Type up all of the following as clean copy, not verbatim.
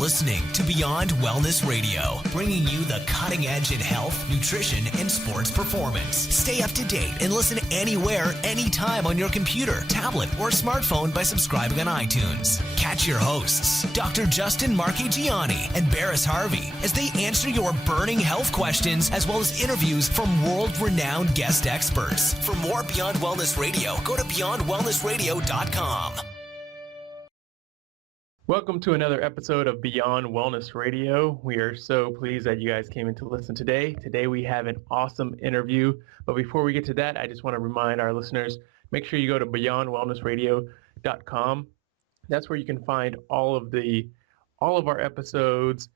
listening to Beyond Wellness Radio, bringing you the cutting edge in health, nutrition, and sports performance. Stay up to date and listen anywhere, anytime on your computer, tablet, or smartphone by subscribing on iTunes. Catch your hosts, Dr. Justin Marchegiani and Baris Harvey, as they answer your burning health questions as well as interviews from world-renowned guest experts. For more Beyond Wellness Radio, go to beyondwellnessradio.com. Welcome to another episode of Beyond Wellness Radio. We are so pleased that you guys came in to listen today. Today we have an awesome interview. But before we get to that, I just want to remind our listeners, make sure you go to beyondwellnessradio.com. That's where you can find all of our episodes,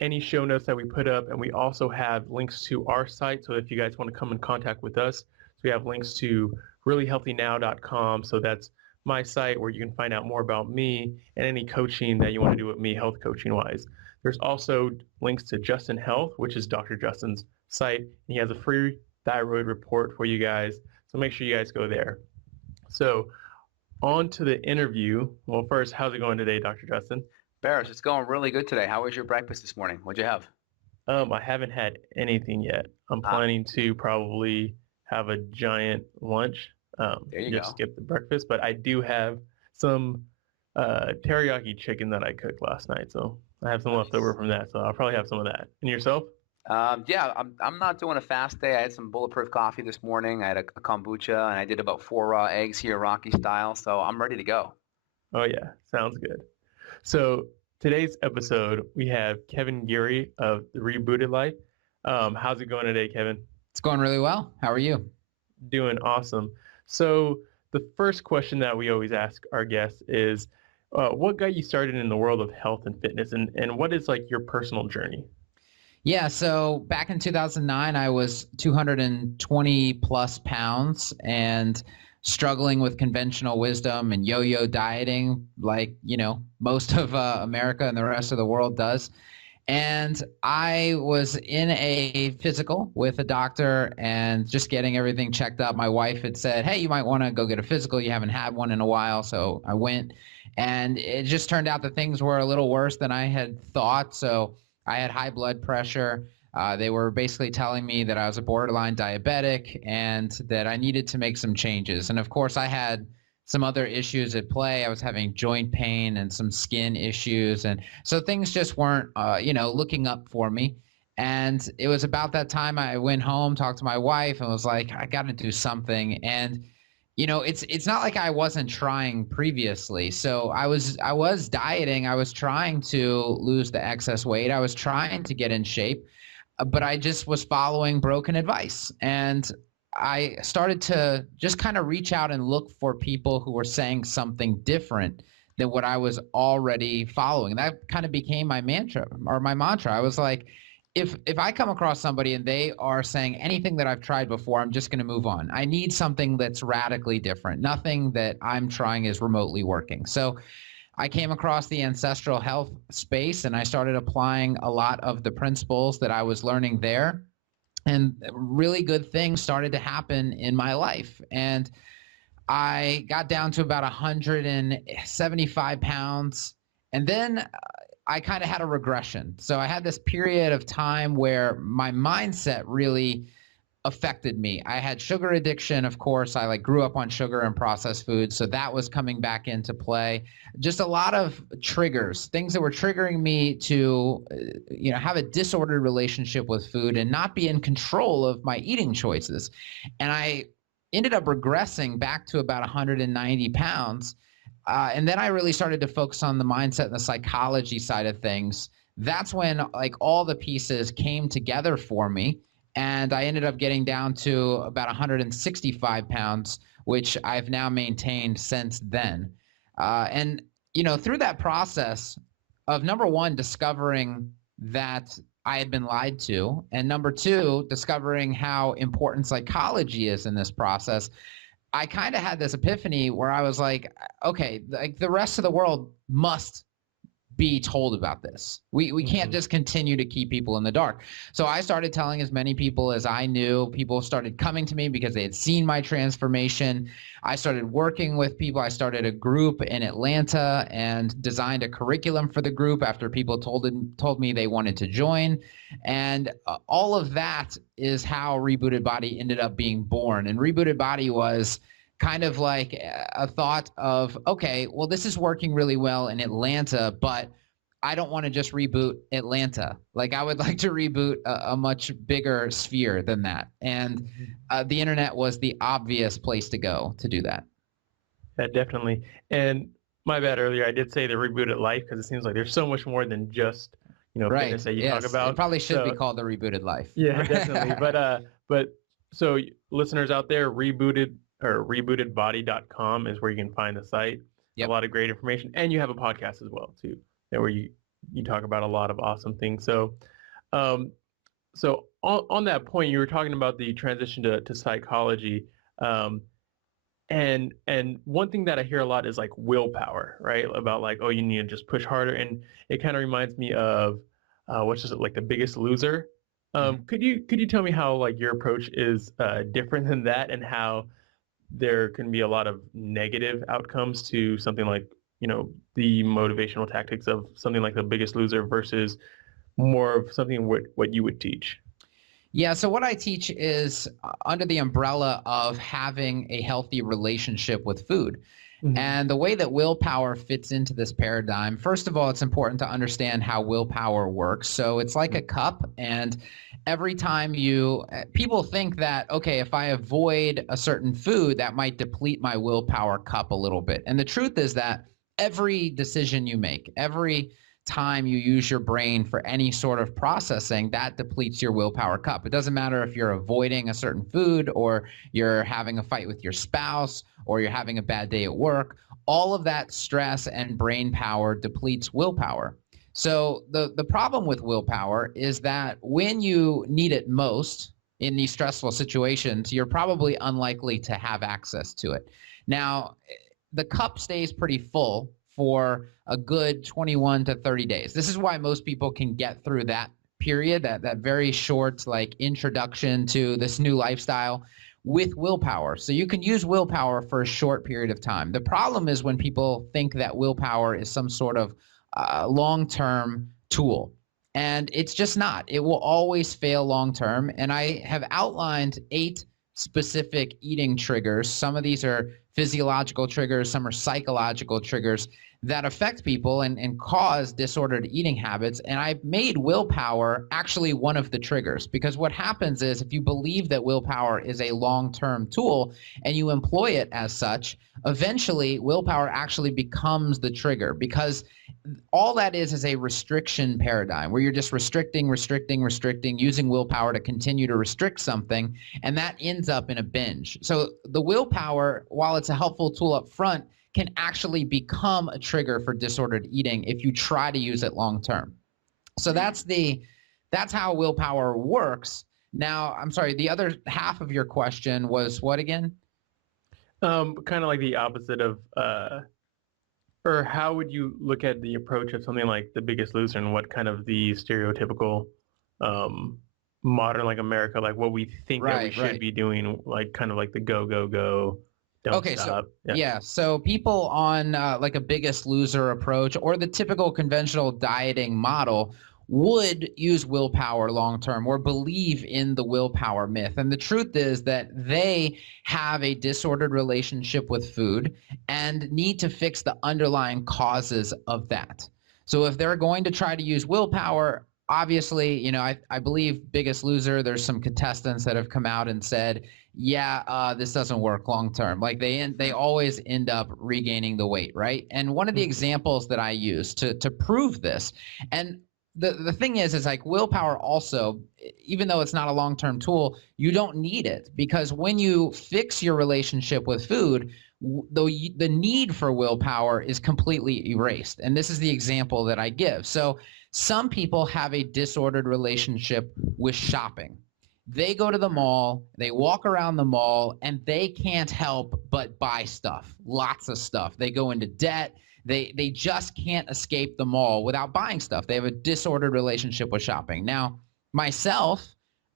any show notes that we put up, and we also have links to our site. So if you guys want to come in contact with us, so we have links to reallyhealthynow.com. So that's my site where you can find out more about me and any coaching that you want to do with me, health coaching wise. There's also links to Justin Health, which is Dr. Justin's site. And he has a free thyroid report for you guys. So make sure you guys go there. So on to the interview. Well, first, how's it going today, Dr. Justin? Baris, it's going really good today. How was your breakfast this morning? What'd you have? I haven't had anything yet. I'm planning to probably have a giant lunch. There you just go. skip the breakfast, but I do have some teriyaki chicken that I cooked last night, so I have some left over from that, so I'll probably have some of that. And yourself? Yeah, I'm not doing a fast day. I had some bulletproof coffee this morning. I had a kombucha, and I did about 4 raw eggs here, Rocky style, so I'm ready to go. Oh yeah, sounds good. So today's episode, we have Kevin Geary of the Rebooted Life. How's it going today, Kevin? It's going really well. How are you? Doing awesome. So the first question that we always ask our guests is, what got you started in the world of health and fitness, and what is like your personal journey? Yeah, so back in 2009, I was 220 plus pounds and struggling with conventional wisdom and yo-yo dieting like, most of America and the rest of the world does. And I was in a physical with a doctor and just getting everything checked up. My wife had said, hey, you might want to go get a physical. You haven't had one in a while. So I went, and it just turned out that things were a little worse than I had thought. So I had high blood pressure. They were basically telling me that I was a borderline diabetic and that I needed to make some changes. And of course, I had some other issues at play. I was having joint pain and some skin issues. And so things just weren't, looking up for me. And it was about that time I went home, talked to my wife, and was like, I got to do something. And, it's not like I wasn't trying previously. So I was dieting. I was trying to lose the excess weight. I was trying to get in shape, but I just was following broken advice. And I started to just kind of reach out and look for people who were saying something different than what I was already following. That kind of became my mantra. I was like, if I come across somebody and they are saying anything that I've tried before, I'm just going to move on. I need something that's radically different. Nothing that I'm trying is remotely working. So I came across the ancestral health space, and I started applying a lot of the principles that I was learning there. And really good things started to happen in my life. And I got down to about 175 pounds. And then I kind of had a regression. So I had this period of time where my mindset really affected me. I had sugar addiction, of course. I grew up on sugar and processed foods. So that was coming back into play. Just a lot of triggers, things that were triggering me to, have a disordered relationship with food and not be in control of my eating choices. And I ended up regressing back to about 190 pounds. And then I really started to focus on the mindset and the psychology side of things. That's when all the pieces came together for me. And I ended up getting down to about 165 pounds, which I've now maintained since then. And through that process of, number one, discovering that I had been lied to, and number two, discovering how important psychology is in this process, I kind of had this epiphany where I was like, okay, the rest of the world must be told about this. We can't just continue to keep people in the dark. So I started telling as many people as I knew. People started coming to me because they had seen my transformation. I started working with people. I started a group in Atlanta and designed a curriculum for the group after people told me they wanted to join. And all of that is how Rebooted Body ended up being born. And Rebooted Body was kind of like a thought of, okay, well, this is working really well in Atlanta, but I don't want to just reboot Atlanta. Like, I would like to reboot a much bigger sphere than that. And the internet was the obvious place to go to do that. Yeah, definitely. And my bad earlier, I did say the Rebooted Life because it seems like there's so much more than just, fitness that you talk about. It probably should be called the Rebooted Life. Yeah, definitely. But so listeners out there, rebootedbody.com is where you can find the site. Yep. A lot of great information. And you have a podcast as well, too, where you talk about a lot of awesome things. So so on that point, you were talking about the transition to psychology. And one thing that I hear a lot is like willpower, right? About like, oh, you need to just push harder. And it kind of reminds me of what's just like The Biggest Loser. Could you tell me how like your approach is different than that, and how there can be a lot of negative outcomes to something like, the motivational tactics of something like The Biggest Loser versus more of something what you would teach? Yeah, so what I teach is under the umbrella of having a healthy relationship with food. Mm-hmm. And the way that willpower fits into this paradigm, first of all, it's important to understand how willpower works. So it's like a cup, and every time people think that, okay, if I avoid a certain food, that might deplete my willpower cup a little bit. And the truth is that every decision you make, every time you use your brain for any sort of processing, that depletes your willpower cup. It doesn't matter if you're avoiding a certain food, or you're having a fight with your spouse, or you're having a bad day at work. All of that stress and brain power depletes willpower. So the problem with willpower is that when you need it most in these stressful situations, you're probably unlikely to have access to it. Now, the cup stays pretty full for a good 21 to 30 days. This is why most people can get through that period, that very short like introduction to this new lifestyle, with willpower. So you can use willpower for a short period of time. The problem is when people think that willpower is some sort of long-term tool. And it's just not. It will always fail long-term. And I have outlined 8 specific eating triggers. Some of these are physiological triggers, some are psychological triggers that affect people and cause disordered eating habits. And I've made willpower actually one of the triggers, because what happens is if you believe that willpower is a long-term tool and you employ it as such, eventually willpower actually becomes the trigger, because all that is a restriction paradigm where you're just restricting, using willpower to continue to restrict something, and that ends up in a binge. So the willpower, while it's a helpful tool up front, can actually become a trigger for disordered eating if you try to use it long term. So that's how willpower works. Now, I'm sorry, the other half of your question was what again? Kind of like the opposite of, or how would you look at the approach of something like The Biggest Loser, and what kind of the stereotypical modern like America, like what we think that we should be doing, like kind of like the go, go, go. Don't stop. So people on like a Biggest Loser approach or the typical conventional dieting model would use willpower long term or believe in the willpower myth. And the truth is that they have a disordered relationship with food and need to fix the underlying causes of that. So if they're going to try to use willpower, obviously, I believe Biggest Loser, there's some contestants that have come out and said, this doesn't work long term. Like they always end up regaining the weight, right? And one of the examples that I use to prove this, and the thing is like willpower also, even though it's not a long-term tool, you don't need it, because when you fix your relationship with food, the need for willpower is completely erased. And this is the example that I give. So some people have a disordered relationship with shopping. They go to the mall, they walk around the mall, and they can't help but buy stuff, lots of stuff. They go into debt. They just can't escape the mall without buying stuff. They have a disordered relationship with shopping. Now, myself,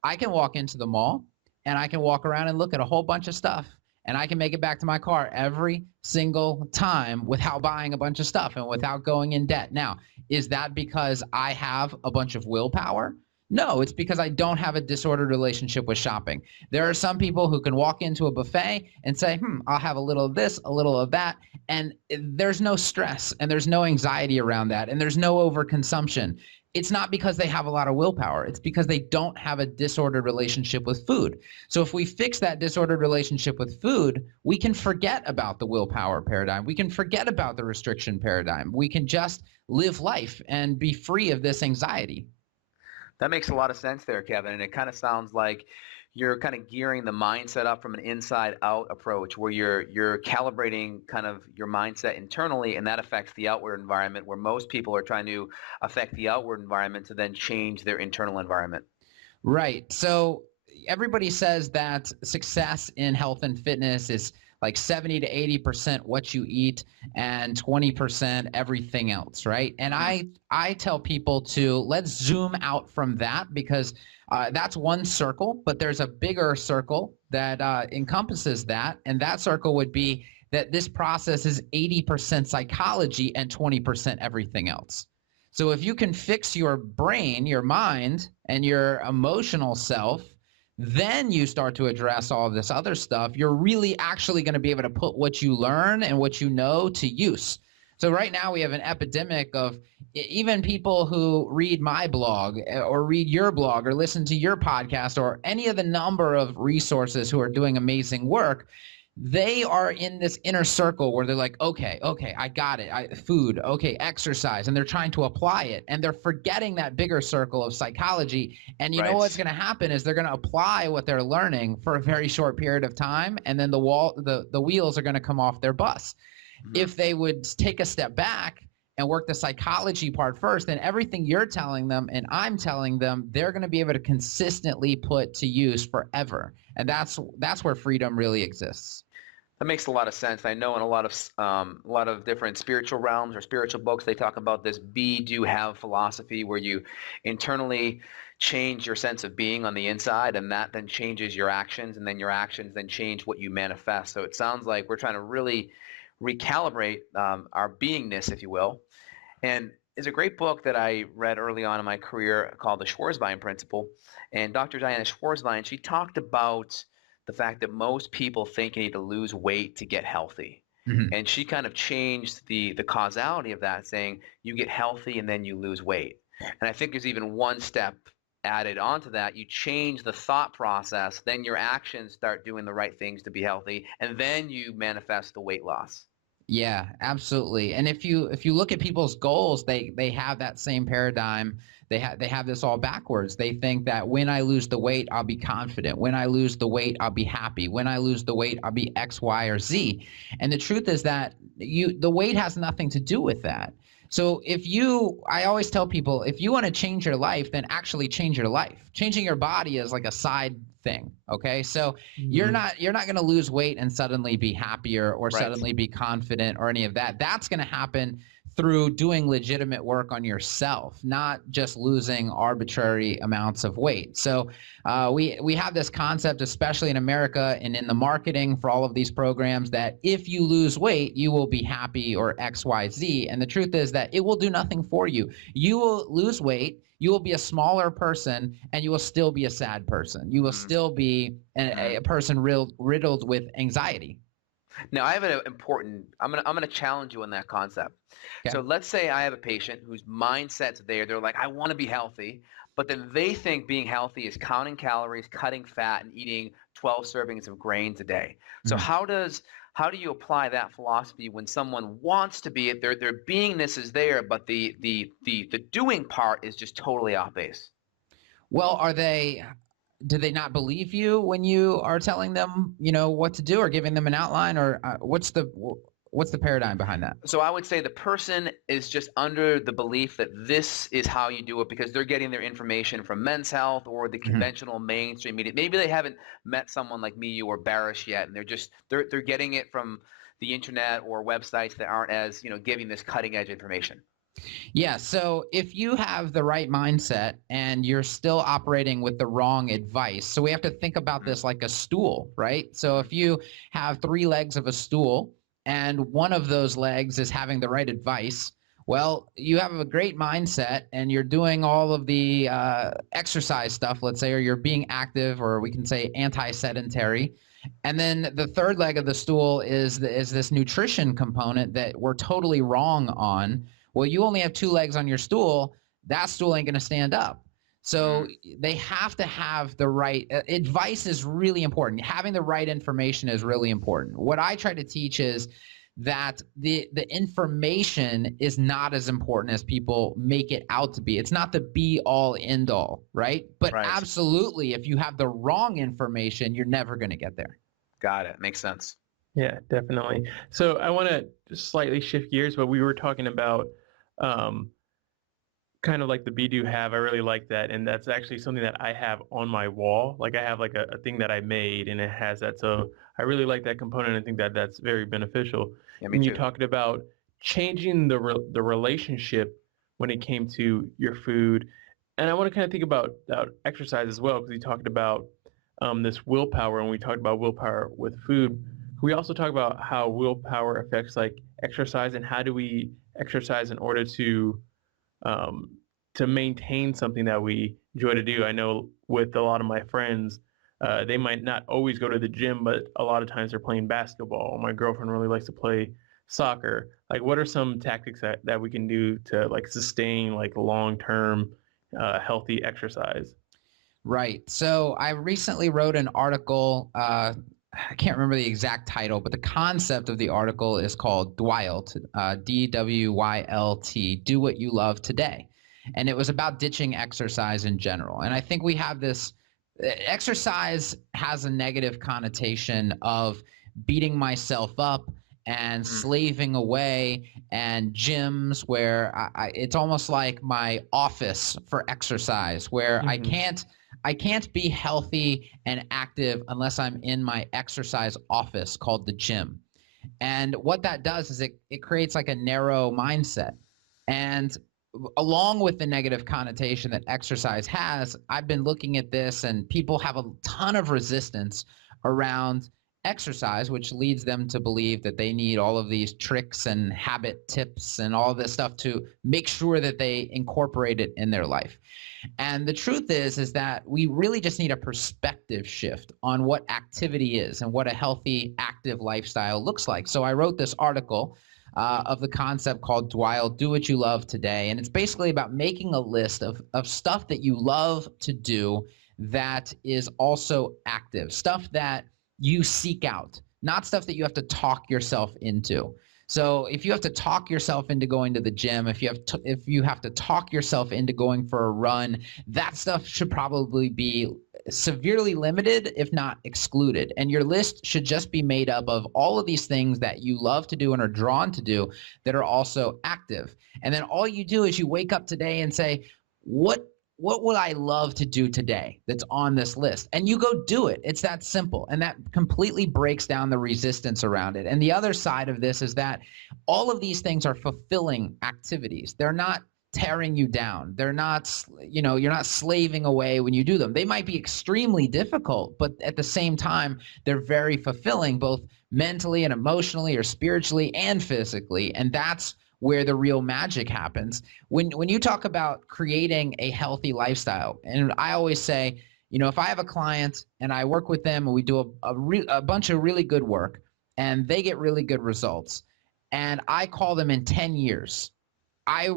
I can walk into the mall and I can walk around and look at a whole bunch of stuff, and I can make it back to my car every single time without buying a bunch of stuff and without going in debt. Now, is that because I have a bunch of willpower? No, it's because I don't have a disordered relationship with shopping. There are some people who can walk into a buffet and say, I'll have a little of this, a little of that, and there's no stress and there's no anxiety around that, and there's no overconsumption. It's not because they have a lot of willpower. It's because they don't have a disordered relationship with food. So if we fix that disordered relationship with food, we can forget about the willpower paradigm. We can forget about the restriction paradigm. We can just live life and be free of this anxiety. That makes a lot of sense there, Kevin. And it kind of sounds like you're kind of gearing the mindset up from an inside out approach, where you're calibrating kind of your mindset internally, and that affects the outward environment, where most people are trying to affect the outward environment to then change their internal environment. Right. So everybody says that success in health and fitness is like 70 to 80% what you eat and 20% everything else, right? And I tell people to let's zoom out from that, because that's one circle, but there's a bigger circle that encompasses that, and that circle would be that this process is 80% psychology and 20% everything else. So if you can fix your brain, your mind, and your emotional self, then you start to address all of this other stuff. You're really actually going to be able to put what you learn and what you know to use. So right now we have an epidemic of even people who read my blog or read your blog or listen to your podcast or any of the number of resources who are doing amazing work. They are in this inner circle where they're like, okay, I got it. Food, okay, exercise, and they're trying to apply it, and they're forgetting that bigger circle of psychology. And you know what's going to happen is they're going to apply what they're learning for a very short period of time, and then the wheels are going to come off their bus. Mm-hmm. If they would take a step back and work the psychology part first, then everything you're telling them and I'm telling them, they're going to be able to consistently put to use forever. And that's where freedom really exists. That makes a lot of sense. I know in a lot of different spiritual realms or spiritual books, they talk about this be, do, have philosophy, where you internally change your sense of being on the inside, and that then changes your actions, and then your actions then change what you manifest. So it sounds like we're trying to really recalibrate our beingness, if you will. And there's a great book that I read early on in my career called The Schwarzbein Principle. And Dr. Diana Schwarzbein, she talked about the fact that most people think you need to lose weight to get healthy. Mm-hmm. And she kind of changed the causality of that, saying you get healthy and then you lose weight. And I think there's even one step added onto that. You change the thought process, then your actions start doing the right things to be healthy, and then you manifest the weight loss. Yeah, absolutely. And if you look at people's goals, they have that same paradigm. They have this all backwards. They think that when I lose the weight, I'll be confident. When I lose the weight, I'll be happy. When I lose the weight, I'll be X, Y, or Z. And the truth is that the weight has nothing to do with that. So I always tell people, if you want to change your life, then actually change your life. Changing your body is like a side thing. Okay. So you're not going to lose weight and suddenly be happier or suddenly be confident or any of that. That's going to happen through doing legitimate work on yourself, not just losing arbitrary amounts of weight. So we have this concept, especially in America and in the marketing for all of these programs, that if you lose weight, you will be happy or X, Y, Z. And the truth is that it will do nothing for you. You will lose weight, you will be a smaller person, and you will still be a sad person. You will still be a person riddled with anxiety. Now, I have an important – I'm gonna challenge you on that concept. Okay. So let's say I have a patient whose mindset's there. They're like, I want to be healthy, but then they think being healthy is counting calories, cutting fat, and eating 12 servings of grains a day. So how do you apply that philosophy when someone wants to be – their beingness is there, but the doing part is just totally off base? Well, do they not believe you when you are telling them, what to do or giving them an outline, or what's the paradigm behind that? So I would say the person is just under the belief that this is how you do it because they're getting their information from Men's Health or the conventional mainstream media. Maybe they haven't met someone like me, you, or Baris yet, and they're getting it from the internet or websites that aren't as, giving this cutting edge information? Yeah, so if you have the right mindset and you're still operating with the wrong advice, so we have to think about this like a stool, right? So if you have 3 legs of a stool and one of those legs is having the right advice, well, you have a great mindset and you're doing all of the exercise stuff, let's say, or you're being active, or we can say anti-sedentary. And then the third leg of the stool is this nutrition component that we're totally wrong on. Well, you only have 2 legs on your stool. That stool ain't going to stand up. So they have to have the right advice is really important. Having the right information is really important. What I try to teach is that the information is not as important as people make it out to be. It's not the be all end all, right? But absolutely, if you have the wrong information, you're never going to get there. Got it. Makes sense. Yeah, definitely. So I want to slightly shift gears, but we were talking about kind of like the be do have. I really like that, and that's actually something that I have on my wall. Like I have like a thing that I made, and it has that. So I really like that component. I think that that's very beneficial. Yeah, me and too. you talked about changing the relationship when it came to your food, and I want to kind of think about exercise as well, because you talked about this willpower, and we talked about willpower with food. We also talk about how willpower affects like exercise, and how do we exercise in order to maintain something that we enjoy to do. I know with a lot of my friends, they might not always go to the gym, but a lot of times they're playing basketball. My girlfriend really likes to play soccer. Like, what are some tactics that we can do to like sustain like long-term healthy exercise? Right. So I recently wrote an article. I can't remember the exact title, but the concept of the article is called Dwy LT, DWYLT, Do What You Love Today. And it was about ditching exercise in general. And I think we have this, exercise has a negative connotation of beating myself up and slaving away, and gyms where it's almost like my office for exercise, where I can't be healthy and active unless I'm in my exercise office called the gym. And what that does is it creates like a narrow mindset. And along with the negative connotation that exercise has, I've been looking at this, and people have a ton of resistance around exercise, which leads them to believe that they need all of these tricks and habit tips and all this stuff to make sure that they incorporate it in their life. And the truth is that we really just need a perspective shift on what activity is and what a healthy, active lifestyle looks like. So I wrote this article of the concept called Dwy LT, Do What You Love Today. And it's basically about making a list of stuff that you love to do that is also active, stuff that you seek out, not stuff that you have to talk yourself into. So if you have to talk yourself into going to the gym, if you have to talk yourself into going for a run, that stuff should probably be severely limited, if not excluded. And your list should just be made up of all of these things that you love to do and are drawn to do that are also active. And then all you do is you wake up today and say, what would I love to do today that's on this list? And you go do it. It's that simple. And that completely breaks down the resistance around it. And the other side of this is that all of these things are fulfilling activities. They're not tearing you down. They're not, you're not slaving away when you do them. They might be extremely difficult, but at the same time, they're very fulfilling, both mentally and emotionally or spiritually and physically. And that's where the real magic happens. When you talk about creating a healthy lifestyle, and I always say, if I have a client and I work with them and we do a bunch of really good work and they get really good results, and I call them in 10 years, I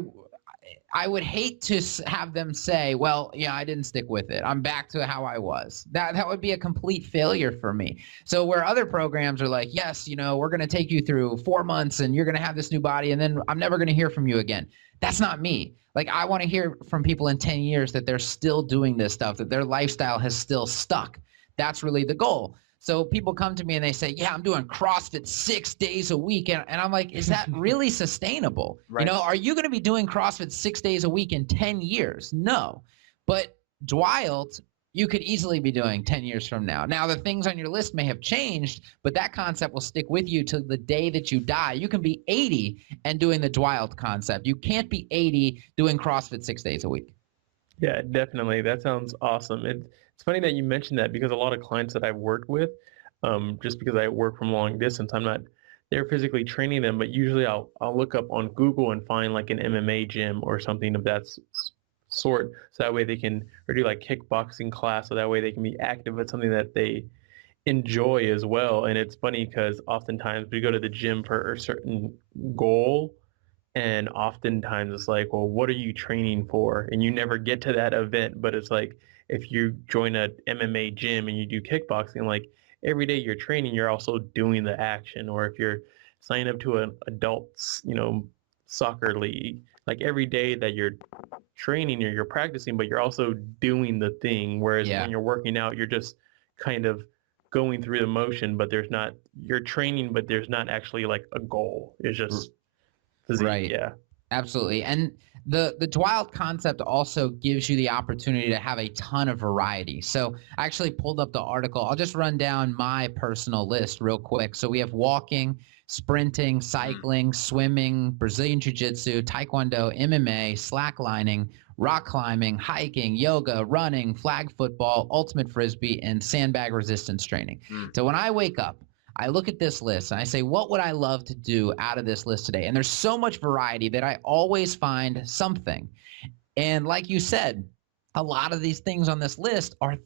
would hate to have them say, well, yeah, I didn't stick with it. I'm back to how I was. That would be a complete failure for me. So where other programs are like, yes, we're going to take you through 4 months and you're going to have this new body and then I'm never going to hear from you again. That's not me. Like, I want to hear from people in 10 years that they're still doing this stuff, that their lifestyle has still stuck. That's really the goal. So people come to me and they say, yeah, I'm doing CrossFit 6 days a week. And I'm like, is that really sustainable? Right. Are you going to be doing CrossFit 6 days a week in 10 years? No. But Dwy LT you could easily be doing 10 years from now. Now, the things on your list may have changed, but that concept will stick with you till the day that you die. You can be 80 and doing the Dwy LT concept. You can't be 80 doing CrossFit 6 days a week. Yeah, definitely. That sounds awesome. It's funny that you mentioned that because a lot of clients that I've worked with, just because I work from long distance, I'm not there physically training them, but usually I'll look up on Google and find like an MMA gym or something of that sort, so that way they can, or do like kickboxing class, so that way they can be active at something that they enjoy as well. And it's funny because oftentimes we go to the gym for a certain goal, and oftentimes it's like, well, what are you training for? And you never get to that event. But it's like if you join a MMA gym and you do kickboxing, like every day you're training, you're also doing the action. Or if you're signing up to an adults, soccer league, like every day that you're training or you're practicing, but you're also doing the thing. Whereas when you're working out, you're just kind of going through the motion, but you're training, but there's not actually like a goal. It's just physique. Right. Yeah. Absolutely. And the Dwy LT concept also gives you the opportunity to have a ton of variety. So I actually pulled up the article. I'll just run down my personal list real quick. So we have walking, sprinting, cycling, swimming, Brazilian Jiu-Jitsu, Taekwondo, MMA, slacklining, rock climbing, hiking, yoga, running, flag football, ultimate frisbee, and sandbag resistance training. So when I wake up, I look at this list and I say, what would I love to do out of this list today? And there's so much variety that I always find something. And like you said, a lot of these things on this list are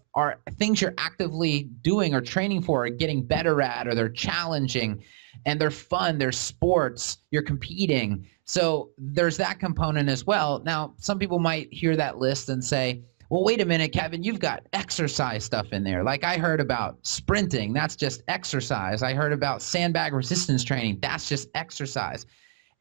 things you're actively doing or training for or getting better at, or they're challenging and they're fun, they're sports, you're competing. So there's that component as well. Now, some people might hear that list and say, well, wait a minute, Kevin, you've got exercise stuff in there. Like I heard about sprinting, that's just exercise. I heard about sandbag resistance training, that's just exercise.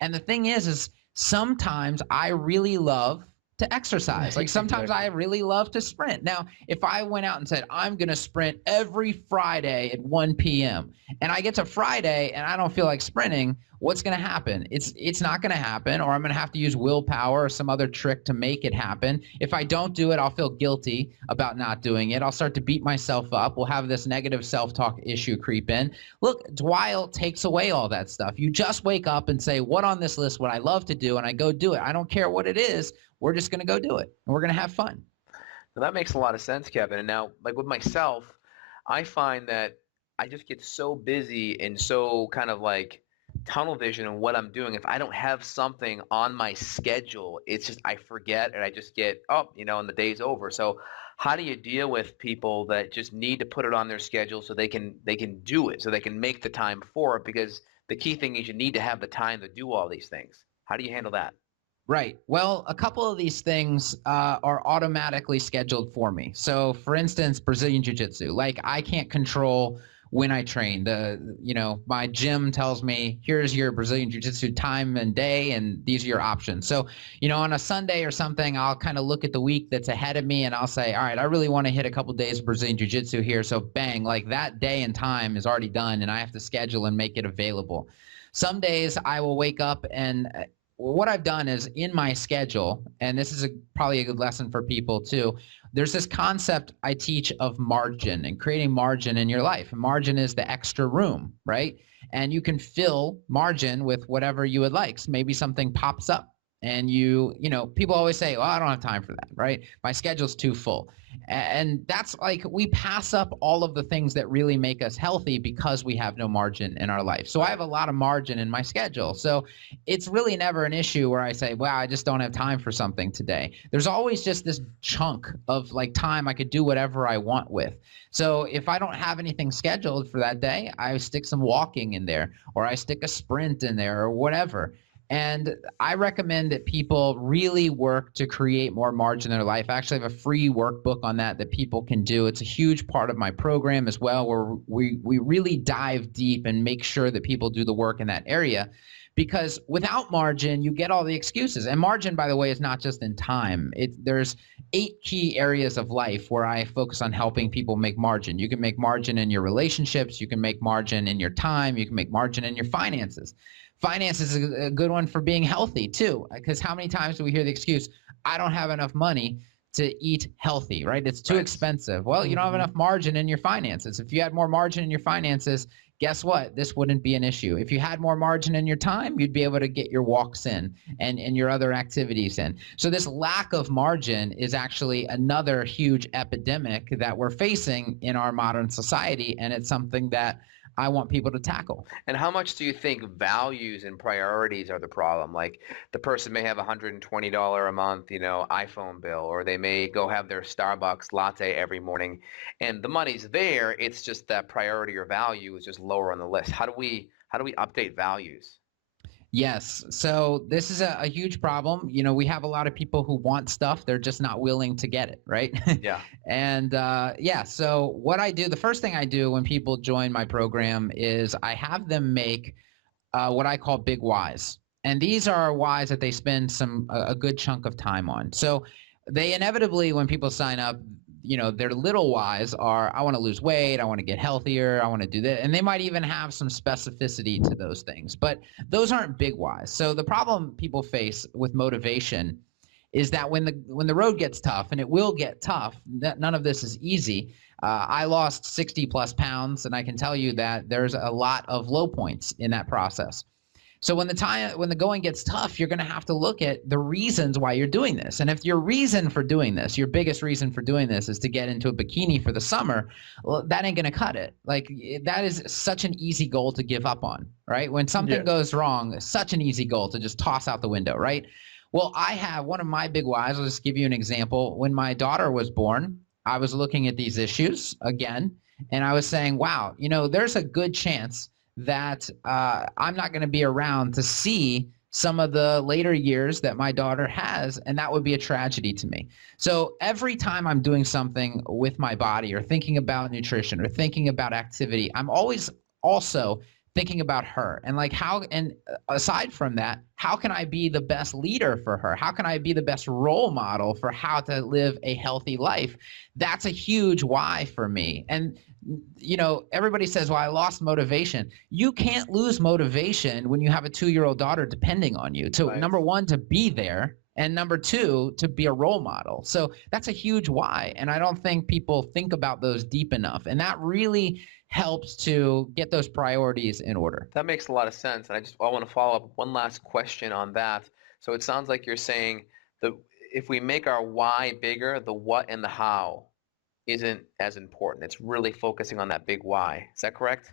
And the thing is sometimes I really love to exercise. Like sometimes I really love to sprint. Now, if I went out and said, I'm going to sprint every Friday at 1 p.m. and I get to Friday and I don't feel like sprinting, what's going to happen? It's not going to happen, or I'm going to have to use willpower or some other trick to make it happen. If I don't do it, I'll feel guilty about not doing it. I'll start to beat myself up. We'll have this negative self-talk issue creep in. Look, Dwy LT takes away all that stuff. You just wake up and say, what on this list would I love to do? And I go do it. I don't care what it is. We're just going to go do it, and we're going to have fun. Well, that makes a lot of sense, Kevin. And now, like with myself, I find that I just get so busy and so kind of like tunnel vision in what I'm doing. If I don't have something on my schedule, it's just I forget and I just get up, and the day's over. So how do you deal with people that just need to put it on their schedule so they can do it, so they can make the time for it? Because the key thing is you need to have the time to do all these things. How do you handle that? Right. Well, a couple of these things are automatically scheduled for me. So, for instance, Brazilian Jiu-Jitsu. Like, I can't control when I train. My gym tells me, here's your Brazilian Jiu-Jitsu time and day, and these are your options. So, on a Sunday or something, I'll kind of look at the week that's ahead of me, and I'll say, all right, I really want to hit a couple days of Brazilian Jiu-Jitsu here. So, bang, like that day and time is already done, and I have to schedule and make it available. Some days I will wake up and what I've done is in my schedule, and this is probably a good lesson for people too, there's this concept I teach of margin and creating margin in your life. And margin is the extra room, right? And you can fill margin with whatever you would like. So maybe something pops up and people always say, well, I don't have time for that, right? My schedule's too full. And that's like we pass up all of the things that really make us healthy because we have no margin in our life. So I have a lot of margin in my schedule. So it's really never an issue where I say, wow, I just don't have time for something today. There's always just this chunk of like time I could do whatever I want with. So if I don't have anything scheduled for that day, I stick some walking in there, or I stick a sprint in there, or whatever. And I recommend that people really work to create more margin in their life. I actually have a free workbook on that people can do. It's a huge part of my program as well, where we really dive deep and make sure that people do the work in that area. Because without margin, you get all the excuses. And margin, by the way, is not just in time. There's 8 key areas of life where I focus on helping people make margin. You can make margin in your relationships. You can make margin in your time. You can make margin in your finances. Finances is a good one for being healthy too, because how many times do we hear the excuse, I don't have enough money to eat healthy, right? It's too Right. expensive. Well, you don't have enough margin in your finances. If you had more margin in your finances, guess what? This wouldn't be an issue. If you had more margin in your time, you'd be able to get your walks in and your other activities in. So this lack of margin is actually another huge epidemic that we're facing in our modern society, and it's something that I want people to tackle. And how much do you think values and priorities are the problem? Like the person may have $120 a month, iPhone bill, or they may go have their Starbucks latte every morning, and the money's there. It's just that priority or value is just lower on the list. How do we update values? Yes. So this is a huge problem. We have a lot of people who want stuff. They're just not willing to get it, right? Yeah. And so what I do, the first thing I do when people join my program is I have them make what I call big whys. And these are whys that they spend a good chunk of time on. So they inevitably, when people sign up, their little whys are, I want to lose weight, I want to get healthier, I want to do that. And they might even have some specificity to those things, but those aren't big whys. So the problem people face with motivation is that when the road gets tough, and it will get tough, none of this is easy. I lost 60 plus pounds, and I can tell you that there's a lot of low points in that process. So when the going gets tough, you're going to have to look at the reasons why you're doing this. And if your reason for doing this, your biggest reason for doing this is to get into a bikini for the summer, well, that ain't going to cut it. Like that is such an easy goal to give up on, right? When something goes wrong, such an easy goal to just toss out the window, right? Well, I have one of my big whys. I'll just give you an example. When my daughter was born, I was looking at these issues again, and I was saying, wow, there's a good chance that I'm not going to be around to see some of the later years that my daughter has, and that would be a tragedy to me. So every time I'm doing something with my body or thinking about nutrition or thinking about activity, I'm always also thinking about her and aside from that, how can I be the best leader for her? How can I be the best role model for how to live a healthy life? That's a huge why for me. And everybody says, well, I lost motivation. You can't lose motivation when you have a 2-year-old daughter depending on you to, number one, to be there, and number two, to be a role model. So that's a huge why. And I don't think people think about those deep enough. And that really helps to get those priorities in order. That makes a lot of sense. And I want to follow up one last question on that. So it sounds like you're saying that if we make our why bigger, the what and the how isn't as important. It's really focusing on that big why. Is that correct?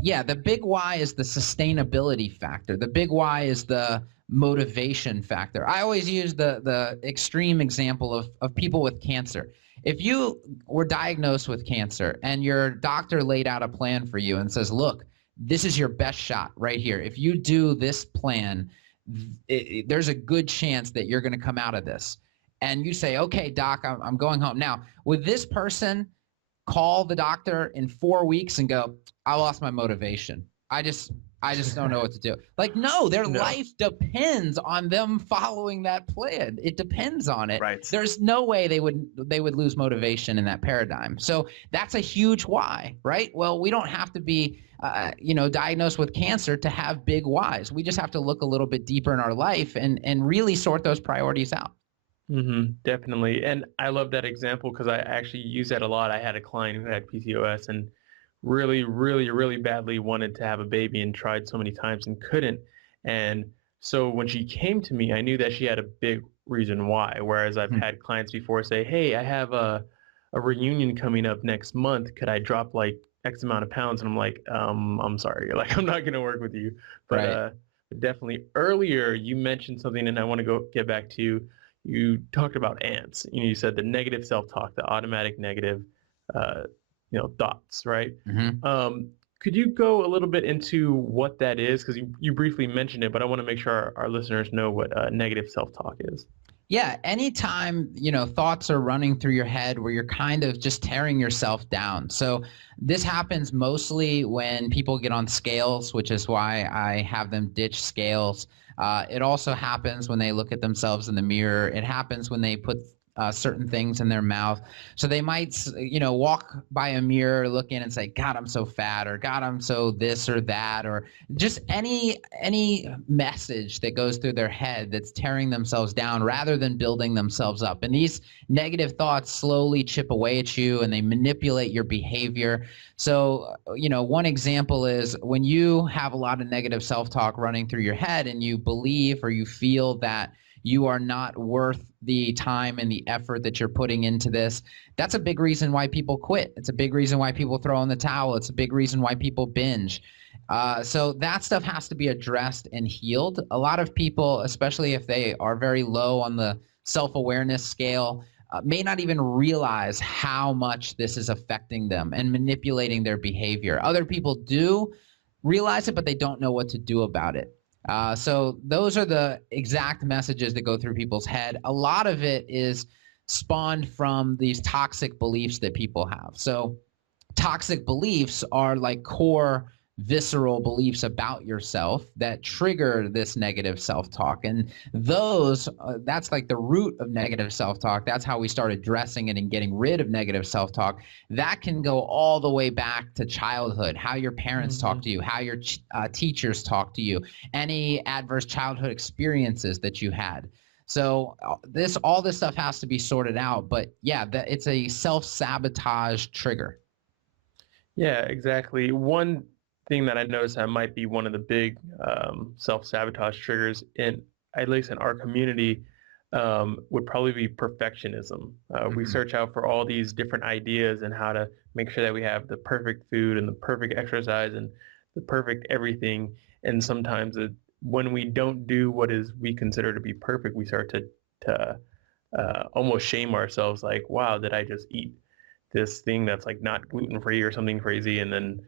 Yeah, the big why is the sustainability factor. The big why is the motivation factor. I always use the extreme example of people with cancer. If you were diagnosed with cancer and your doctor laid out a plan for you and says, look, this is your best shot right here. If you do this plan, there's a good chance that you're going to come out of this. And you say, okay, doc, I'm going home. Now, would this person call the doctor in 4 weeks and go, I lost my motivation. I just don't know what to do. No, their life depends on them following that plan. It depends on it. Right. There's no way they would lose motivation in that paradigm. So that's a huge why, right? Well, we don't have to be diagnosed with cancer to have big whys. We just have to look a little bit deeper in our life and really sort those priorities out. Definitely. And I love that example because I actually use that a lot. I had a client who had PCOS and really, really, really badly wanted to have a baby and tried so many times and couldn't. And so when she came to me, I knew that she had a big reason why. Whereas I've had clients before say, hey, I have a reunion coming up next month. Could I drop X amount of pounds? And I'm like, I'm sorry. I'm not going to work with you. But definitely earlier you mentioned something and I want to get back to. You talked about ants. You said the negative self-talk, the automatic negative, thoughts, right? Could you go a little bit into what that is? Because you briefly mentioned it, but I want to make sure our listeners know what negative self-talk is. Yeah, anytime, thoughts are running through your head where you're kind of just tearing yourself down. So this happens mostly when people get on scales, which is why I have them ditch scales. It also happens when they look at themselves in the mirror. It happens when they put certain things in their mouth. So they might, walk by a mirror, look in and say, God, I'm so fat, or God, I'm so this or that, or just any message that goes through their head that's tearing themselves down rather than building themselves up. And these negative thoughts slowly chip away at you and they manipulate your behavior. So, one example is when you have a lot of negative self-talk running through your head and you believe or you feel that you are not worth the time and the effort that you're putting into this, that's a big reason why people quit. It's a big reason why people throw in the towel. It's a big reason why people binge. So that stuff has to be addressed and healed. A lot of people, especially if they are very low on the self-awareness scale, may not even realize how much this is affecting them and manipulating their behavior. Other people do realize it, but they don't know what to do about it. So those are the exact messages that go through people's head. A lot of it is spawned from these toxic beliefs that people have. So toxic beliefs are like core visceral beliefs about yourself that trigger this negative self-talk. And those, that's like the root of negative self-talk. That's how we start addressing it and getting rid of negative self-talk. That can go all the way back to childhood, how your parents talk to you, how your teachers talk to you, any adverse childhood experiences that you had. So all this stuff has to be sorted out. But yeah, it's a self-sabotage trigger. Yeah, exactly. One thing that I noticed that might be one of the big self-sabotage triggers at least in our community, would probably be perfectionism. We search out for all these different ideas and how to make sure that we have the perfect food and the perfect exercise and the perfect everything. And sometimes when we don't do what we consider to be perfect, we start to almost shame ourselves, like, wow, did I just eat this thing that's like not gluten-free or something crazy, and then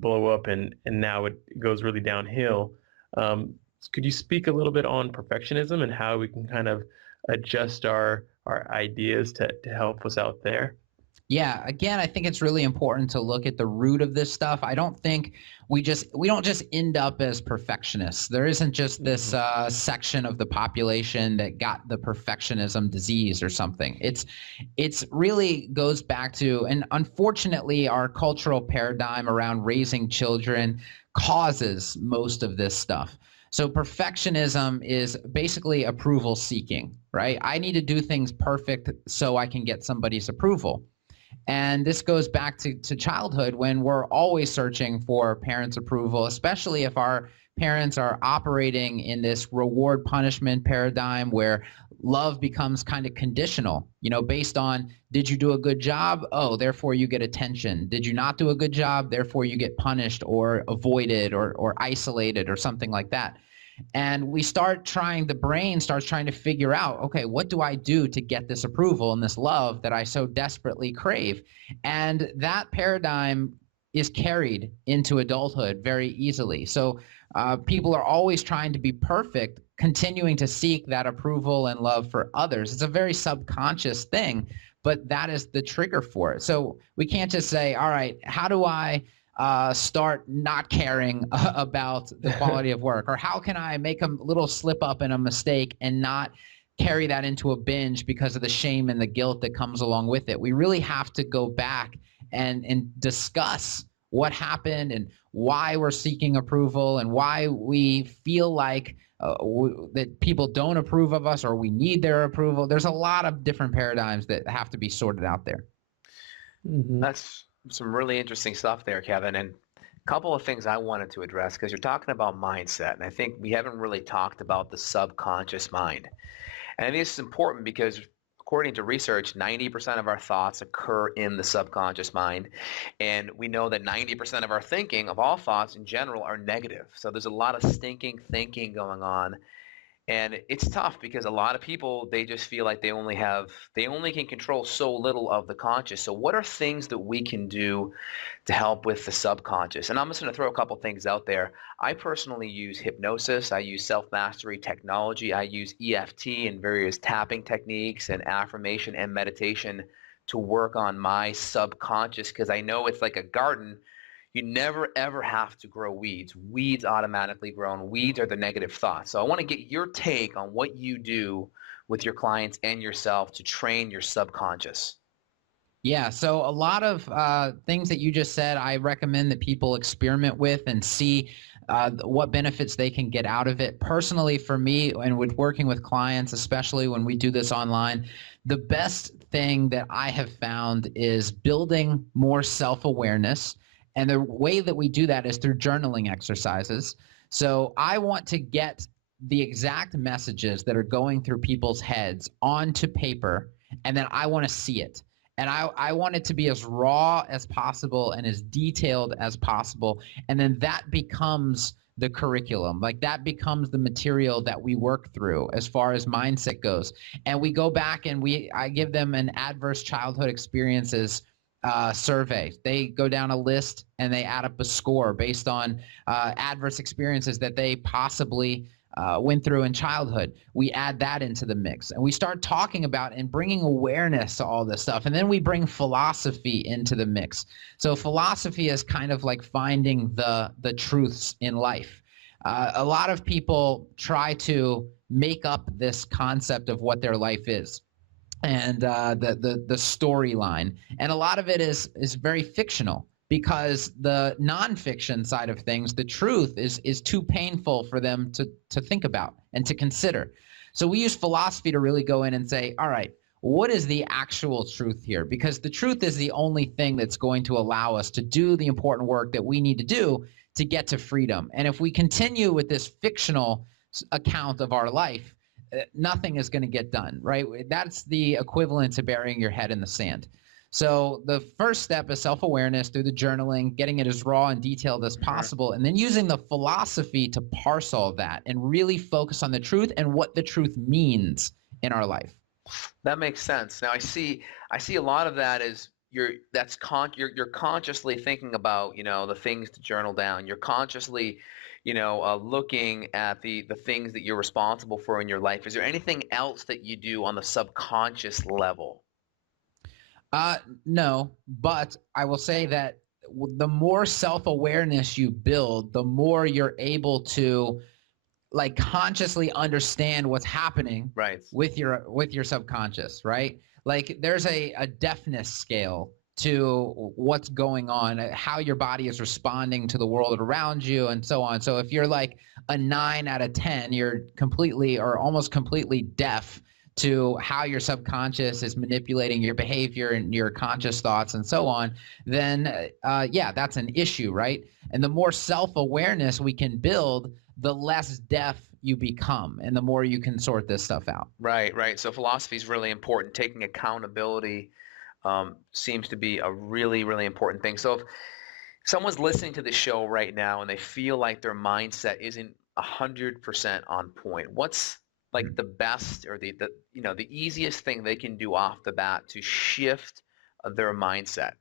blow up and now it goes really downhill. Could you speak a little bit on perfectionism and how we can kind of adjust our ideas to help us out there? Yeah, again, I think it's really important to look at the root of this stuff. I don't think we don't just end up as perfectionists. There isn't just this section of the population that got the perfectionism disease or something. It's really goes back to, and unfortunately, our cultural paradigm around raising children causes most of this stuff. So perfectionism is basically approval seeking, right? I need to do things perfect so I can get somebody's approval. And this goes back to childhood, when we're always searching for parents' approval, especially if our parents are operating in this reward punishment paradigm where love becomes kind of conditional, based on, did you do a good job? Oh, therefore you get attention. Did you not do a good job? Therefore you get punished or avoided or isolated or something like that. And the brain starts trying to figure out, okay, what do I do to get this approval and this love that I so desperately crave? And that paradigm is carried into adulthood very easily. So people are always trying to be perfect, continuing to seek that approval and love for others. It's a very subconscious thing, but that is the trigger for it. So we can't just say, all right, how do I start not caring about the quality of work? Or how can I make a little slip up and a mistake and not carry that into a binge because of the shame and the guilt that comes along with it? We really have to go back and discuss what happened and why we're seeking approval and why we feel like that people don't approve of us or we need their approval. There's a lot of different paradigms that have to be sorted out there. That's some really interesting stuff there, Kevin. And a couple of things I wanted to address, because you're talking about mindset, and I think we haven't really talked about the subconscious mind. And I think this is important because according to research, 90% of our thoughts occur in the subconscious mind. And we know that 90% of our thinking, of all thoughts in general, are negative. So there's a lot of stinking thinking going on. And it's tough because a lot of people, they just feel like they only can control so little of the conscious. So what are things that we can do to help with the subconscious? And I'm just going to throw a couple things out there. I personally use hypnosis. I use self-mastery technology. I use EFT and various tapping techniques and affirmation and meditation to work on my subconscious, because I know it's like a garden. You never, ever have to grow weeds. Weeds automatically grow, and weeds are the negative thoughts. So I want to get your take on what you do with your clients and yourself to train your subconscious? Yeah, so a lot of things that you just said, I recommend that people experiment with and see what benefits they can get out of it. Personally, for me, and with working with clients, especially when we do this online, the best thing that I have found is building more self-awareness. And the way that we do that is through journaling exercises. So I want to get the exact messages that are going through people's heads onto paper, and then I want to see it. And I want it to be as raw as possible and as detailed as possible. And then that becomes the curriculum. Like that becomes the material that we work through as far as mindset goes. And we go back and I give them an adverse childhood experiences survey. They go down a list and they add up a score based on adverse experiences that they possibly went through in childhood. We add that into the mix and we start talking about and bringing awareness to all this stuff. And then we bring philosophy into the mix. So philosophy is kind of like finding the truths in life. A lot of people try to make up this concept of what their life is and the storyline. And a lot of it is very fictional, because the nonfiction side of things, the truth is too painful for them to think about and to consider. So we use philosophy to really go in and say, all right, what is the actual truth here? Because the truth is the only thing that's going to allow us to do the important work that we need to do to get to freedom. And if we continue with this fictional account of our life, nothing is going to get done, right? That's the equivalent to burying your head in the sand. So the first step is self-awareness through the journaling, getting it as raw and detailed as possible, and then using the philosophy to parse all that and really focus on the truth and what the truth means in our life. That makes sense. Now I see a lot of that is you're consciously thinking about, the things to journal down. You're consciously, looking at the things that you're responsible for in your life. Is there anything else that you do on the subconscious level? No, but I will say that the more self-awareness you build, the more you're able to like consciously understand what's happening with your subconscious, right? Like there's a deafness scale to what's going on, how your body is responding to the world around you and so on. So if you're like a 9 out of 10, you're completely or almost completely deaf to how your subconscious is manipulating your behavior and your conscious thoughts and so on, then yeah, that's an issue, right? And the more self-awareness we can build, the less deaf you become and the more you can sort this stuff out. Right. So philosophy is really important. Taking accountability seems to be a really, really important thing. So if someone's listening to this show right now and they feel like their mindset isn't 100% on point, what's like the best or the easiest thing they can do off the bat to shift their mindset?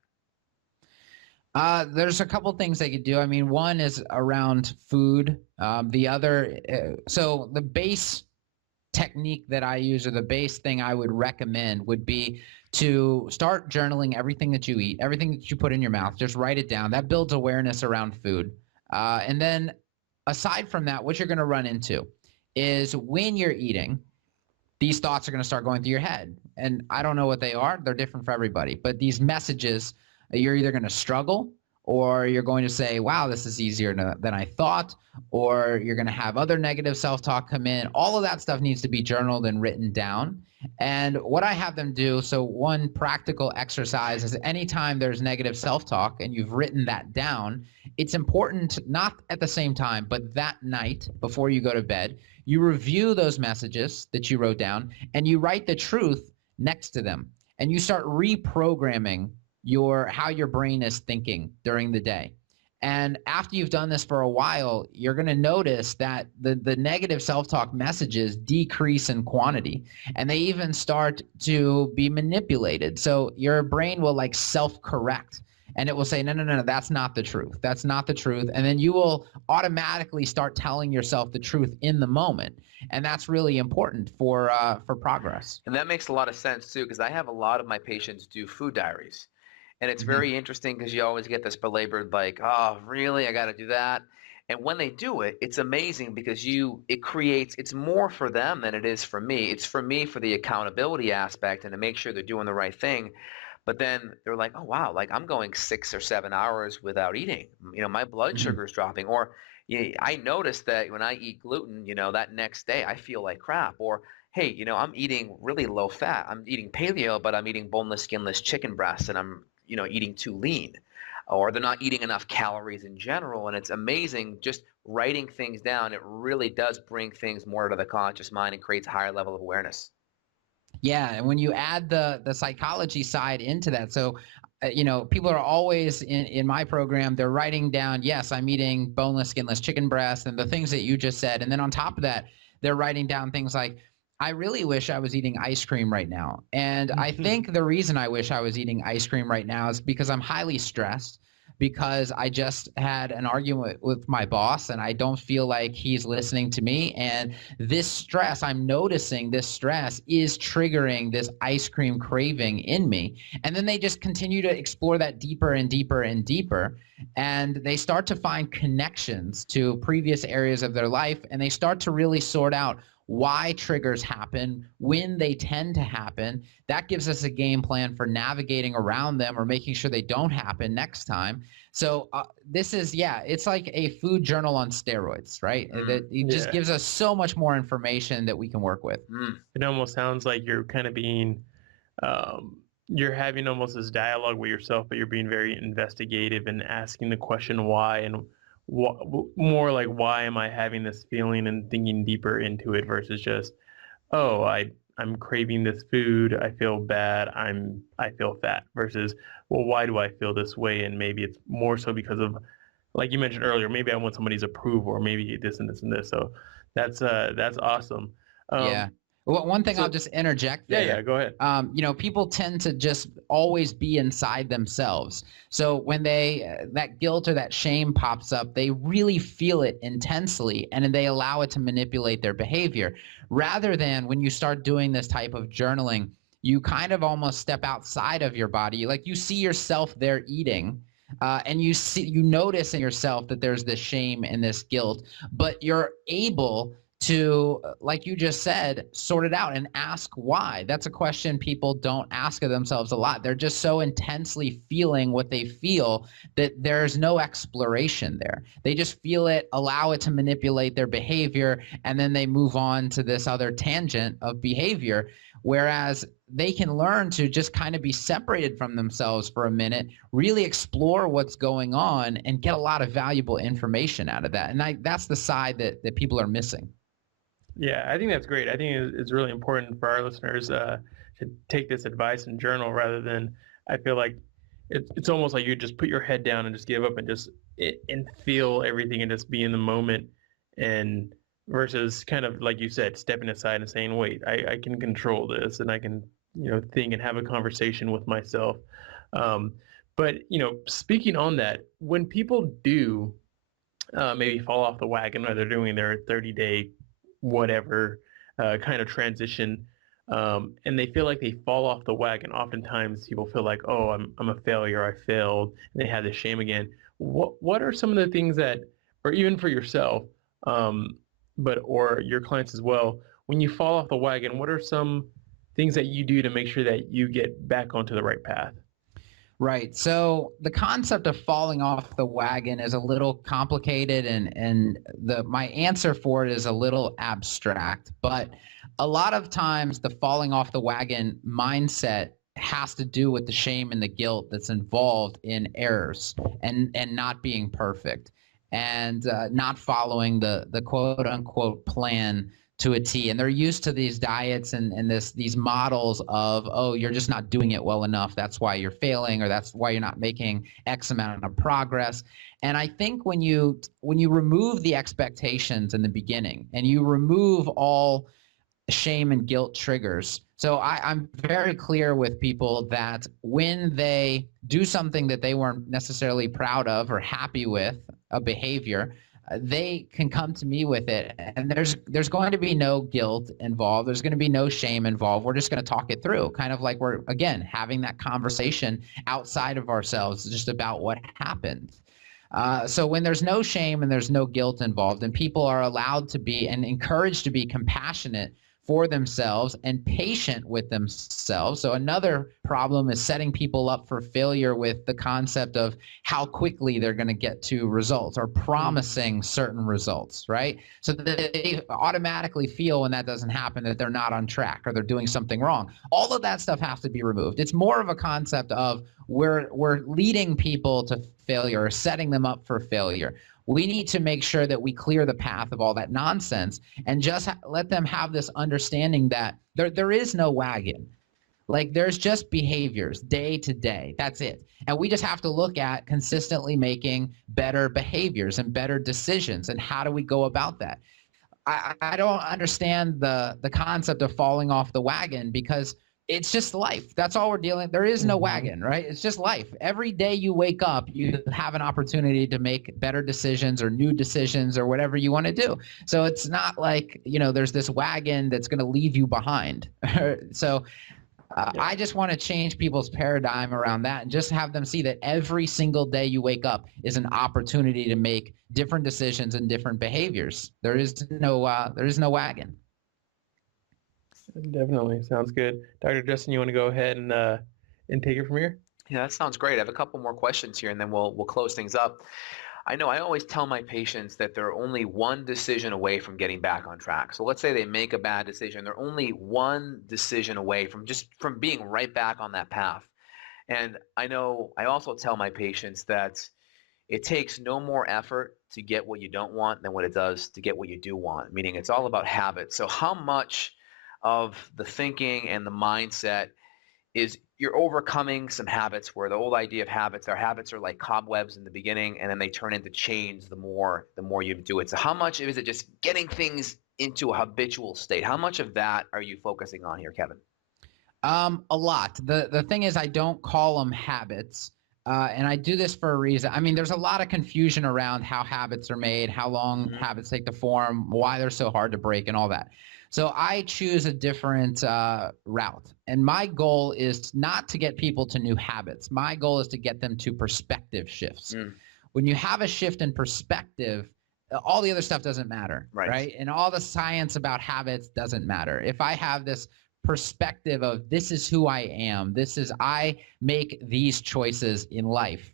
There's a couple things they could do. I mean, one is around food. The other, so the base technique that I use, or the base thing I would recommend, would be to start journaling everything that you eat, everything that you put in your mouth. Just write it down. That builds awareness around food. And then aside from that, what you're going to run into is when you're eating, these thoughts are going to start going through your head. And I don't know what they are. They're different for everybody. But these messages, you're either going to struggle, or you're going to say, wow, this is easier than I thought, or you're going to have other negative self-talk come in. All of that stuff needs to be journaled and written down. And what I have them do, so one practical exercise is anytime there's negative self-talk and you've written that down, it's important, not at the same time, but that night before you go to bed, you review those messages that you wrote down and you write the truth next to them. And you start reprogramming how your brain is thinking during the day. And after you've done this for a while, you're going to notice that the negative self-talk messages decrease in quantity, and they even start to be manipulated. So your brain will like self-correct, and it will say, no, that's not the truth. That's not the truth. And then you will automatically start telling yourself the truth in the moment. And that's really important for progress. And that makes a lot of sense too, because I have a lot of my patients do food diaries. And it's very interesting because you always get this belabored like, oh, really? I got to do that. And when they do it, it's amazing because it's more for them than it is for me. It's for me for the accountability aspect and to make sure they're doing the right thing. But then they're like, oh, wow, like I'm going 6 or 7 hours without eating. My blood sugar is dropping. Or I notice that when I eat gluten, that next day I feel like crap. Or, hey, I'm eating really low fat. I'm eating paleo, but I'm eating boneless, skinless chicken breasts, and I'm, eating too lean. Or they're not eating enough calories in general. And it's amazing just writing things down. It really does bring things more to the conscious mind and creates a higher level of awareness. Yeah, and when you add the psychology side into that, so people are always in my program, they're writing down, yes, I'm eating boneless, skinless chicken breast and the things that you just said. And then on top of that, they're writing down things like, I really wish I was eating ice cream right now. And I think the reason I wish I was eating ice cream right now is because I'm highly stressed, because I just had an argument with my boss and I don't feel like he's listening to me. And this stress, I'm noticing this stress is triggering this ice cream craving in me. And then they just continue to explore that deeper and deeper and deeper. And they start to find connections to previous areas of their life. And they start to really sort out why triggers happen, when they tend to happen. That gives us a game plan for navigating around them or making sure they don't happen next time. So this is, it's like a food journal on steroids, right? That it just gives us so much more information that we can work with. It almost sounds like you're kind of being, you're having almost this dialogue with yourself, but you're being very investigative and asking the question why, and more like, why am I having this feeling, and thinking deeper into it versus just, oh, I'm craving this food, I feel bad, I feel fat, versus, well, why do I feel this way? And maybe it's more so because of, like you mentioned earlier, maybe I want somebody's approval, or maybe this and this and this. So that's awesome. Well, one thing I'll just interject there. Yeah, go ahead. People tend to just always be inside themselves. So when that guilt or that shame pops up, they really feel it intensely, and they allow it to manipulate their behavior. Rather than when you start doing this type of journaling, you kind of almost step outside of your body. Like you see yourself there eating, and you notice in yourself that there's this shame and this guilt, but you're able to, like you just said, sort it out and ask why. That's a question people don't ask of themselves a lot. They're just so intensely feeling what they feel that there's no exploration there. They just feel it, allow it to manipulate their behavior, and then they move on to this other tangent of behavior. Whereas they can learn to just kind of be separated from themselves for a minute, really explore what's going on, and get a lot of valuable information out of that. And that's the side that people are missing. Yeah, I think that's great. I think it's really important for our listeners to take this advice and journal, rather than, I feel like it's almost like you just put your head down and just give up and and feel everything and just be in the moment, and versus kind of, like you said, stepping aside and saying, wait, I can control this, and I can, think and have a conversation with myself. But, speaking on that, when people do maybe fall off the wagon, or they're doing their 30-day whatever kind of transition, and they feel like they fall off the wagon, oftentimes people feel like, oh, I'm a failure, I failed, and they have this shame again. What are some of the things that, or even for yourself, or your clients as well, when you fall off the wagon, what are some things that you do to make sure that you get back onto the right path? Right. So the concept of falling off the wagon is a little complicated, and my answer for it is a little abstract. But a lot of times the falling off the wagon mindset has to do with the shame and the guilt that's involved in errors and not being perfect, and not following the quote unquote plan to a T. And they're used to these diets and these models of, oh, you're just not doing it well enough, that's why you're failing, or that's why you're not making X amount of progress. And I think when you remove the expectations in the beginning, and you remove all shame and guilt triggers. So I'm very clear with people that when they do something that they weren't necessarily proud of or happy with, a behavior, they can come to me with it, and there's going to be no guilt involved. There's going to be no shame involved. We're just going to talk it through, kind of like we're, again, having that conversation outside of ourselves, just about what happened. So when there's no shame and there's no guilt involved, and people are allowed to be and encouraged to be compassionate for themselves and patient with themselves. So another problem is setting people up for failure with the concept of how quickly they're going to get to results or promising certain results, right? So that they automatically feel when that doesn't happen that they're not on track or they're doing something wrong. All of that stuff has to be removed. It's more of a concept of we're leading people to failure or setting them up for failure. We need to make sure that we clear the path of all that nonsense and just let them have this understanding that there is no wagon. Like there's just behaviors day to day. That's it. And we just have to look at consistently making better behaviors and better decisions. And how do we go about that? I don't understand the concept of falling off the wagon because it's just life. That's all we're dealing. There is no wagon, right? It's just life. Every day you wake up, you have an opportunity to make better decisions or new decisions or whatever you want to do. So it's not like, there's this wagon that's going to leave you behind. So I just want to change people's paradigm around that and just have them see that every single day you wake up is an opportunity to make different decisions and different behaviors. There is no wagon. Definitely. Sounds good. Dr. Justin, you want to go ahead and take it from here? Yeah, that sounds great. I have a couple more questions here, and then we'll close things up. I know I always tell my patients that they're only one decision away from getting back on track. So let's say they make a bad decision. They're only one decision away from being right back on that path. And I know I also tell my patients that it takes no more effort to get what you don't want than what it does to get what you do want, meaning it's all about habits. So how much of the thinking and the mindset is you're overcoming some habits where the old idea of habits, our habits are like cobwebs in the beginning and then they turn into chains the more you do it. So how much is it just getting things into a habitual state? How much of that are you focusing on here, Kevin? A lot. The thing is I don't call them habits. And I do this for a reason. I mean, there's a lot of confusion around how habits are made, how long habits take to form, why they're so hard to break and all that. So I choose a different route. And my goal is not to get people to new habits. My goal is to get them to perspective shifts. When you have a shift in perspective, all the other stuff doesn't matter, right? And all the science about habits doesn't matter. If I have this perspective of this is who I am, I make these choices in life,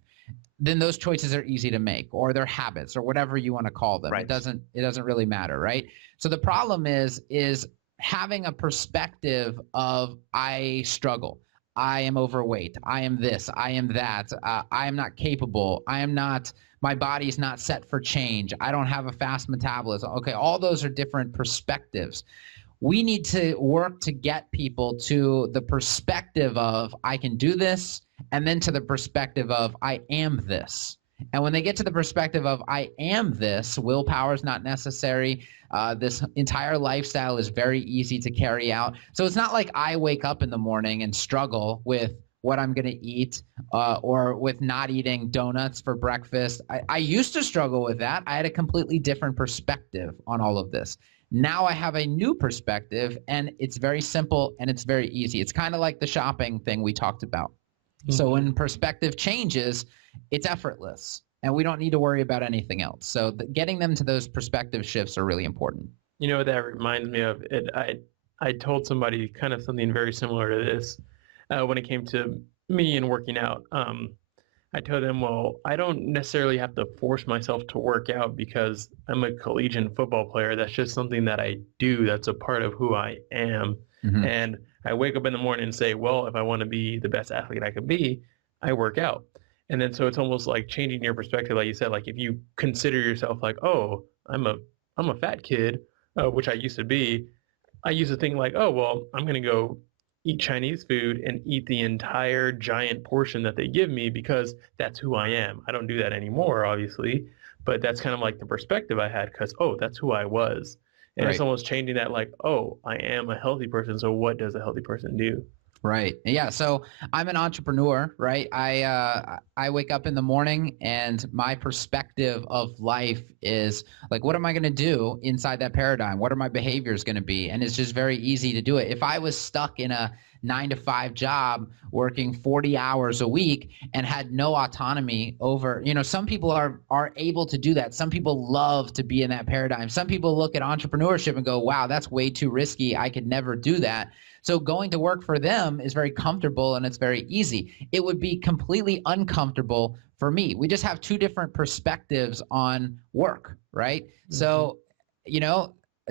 then those choices are easy to make, or they're habits or whatever you want to call them. It doesn't really matter, right? So the problem is having a perspective of I struggle, I am overweight, I am this, I am that, I am not capable, my body's not set for change, I don't have a fast metabolism. Okay, all those are different perspectives. We need to work to get people to the perspective of I can do this, and then to the perspective of I am this. And when they get to the perspective of I am this, willpower is not necessary. This entire lifestyle is very easy to carry out. So it's not like I wake up in the morning and struggle with what I'm going to eat or with not eating donuts for breakfast. I used to struggle with that. I had a completely different perspective on all of this. Now I have a new perspective, and it's very simple and it's very easy. It's kind of like the shopping thing we talked about. So when perspective changes, it's effortless, and we don't need to worry about anything else. So getting them to those perspective shifts are really important. You know what that reminds me of? I told somebody kind of something very similar to this when it came to me and working out. I told them, well, I don't necessarily have to force myself to work out because I'm a collegiate football player. That's just something that I do. That's a part of who I am. And I wake up in the morning and say, well, if I want to be the best athlete I could be, I work out. And then so it's almost like changing your perspective. Like you said, like if you consider yourself like, oh, I'm a fat kid, which I used to be. I used to think like, oh, well, I'm going to go eat Chinese food and eat the entire giant portion that they give me because that's who I am. I don't do that anymore, obviously, but that's kind of like the perspective I had because, oh, that's who I was. And it's almost changing that like, oh, I am a healthy person. So what does a healthy person do? Right. Yeah. So I'm an entrepreneur, right? I wake up in the morning and my perspective of life is like, what am I going to do inside that paradigm? What are my behaviors going to be? And it's just very easy to do it. If I was stuck in a 9-to-5 job working 40 hours a week and had no autonomy over, some people are able to do that. Some people love to be in that paradigm. Some people look at entrepreneurship and go, wow, that's way too risky. I could never do that. So going to work for them is very comfortable and it's very easy. It would be completely uncomfortable for me. We just have two different perspectives on work, right? Mm-hmm. So,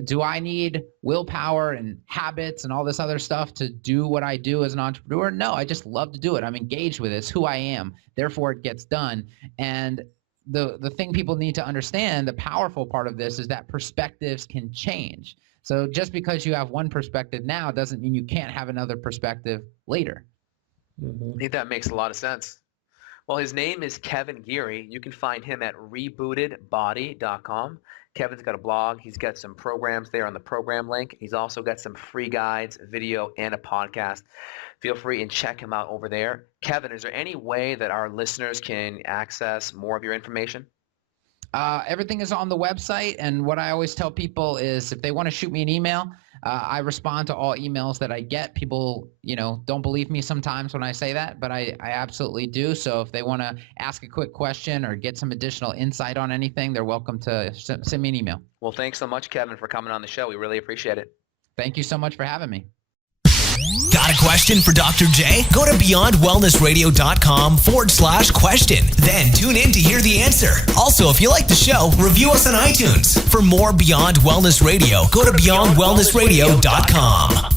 do I need willpower and habits and all this other stuff to do what I do as an entrepreneur? No, I just love to do it. I'm engaged with it. It's who I am. Therefore, it gets done. And the thing people need to understand, the powerful part of this is that perspectives can change. So just because you have one perspective now doesn't mean you can't have another perspective later. I think that makes a lot of sense. Well, his name is Kevin Geary. You can find him at rebootedbody.com. Kevin's got a blog. He's got some programs there on the program link. He's also got some free guides, video, and a podcast. Feel free and check him out over there. Kevin, is there any way that our listeners can access more of your information? Everything is on the website, and what I always tell people is if they want to shoot me an email, I respond to all emails that I get. People, don't believe me sometimes when I say that, but I absolutely do. So if they want to ask a quick question or get some additional insight on anything, they're welcome to send me an email. Well, thanks so much, Kevin, for coming on the show. We really appreciate it. Thank you so much for having me. Got a question for Dr. J? Go to beyondwellnessradio.com/question. Then tune in to hear the answer. Also, if you like the show, review us on iTunes. For more Beyond Wellness Radio, go to beyondwellnessradio.com.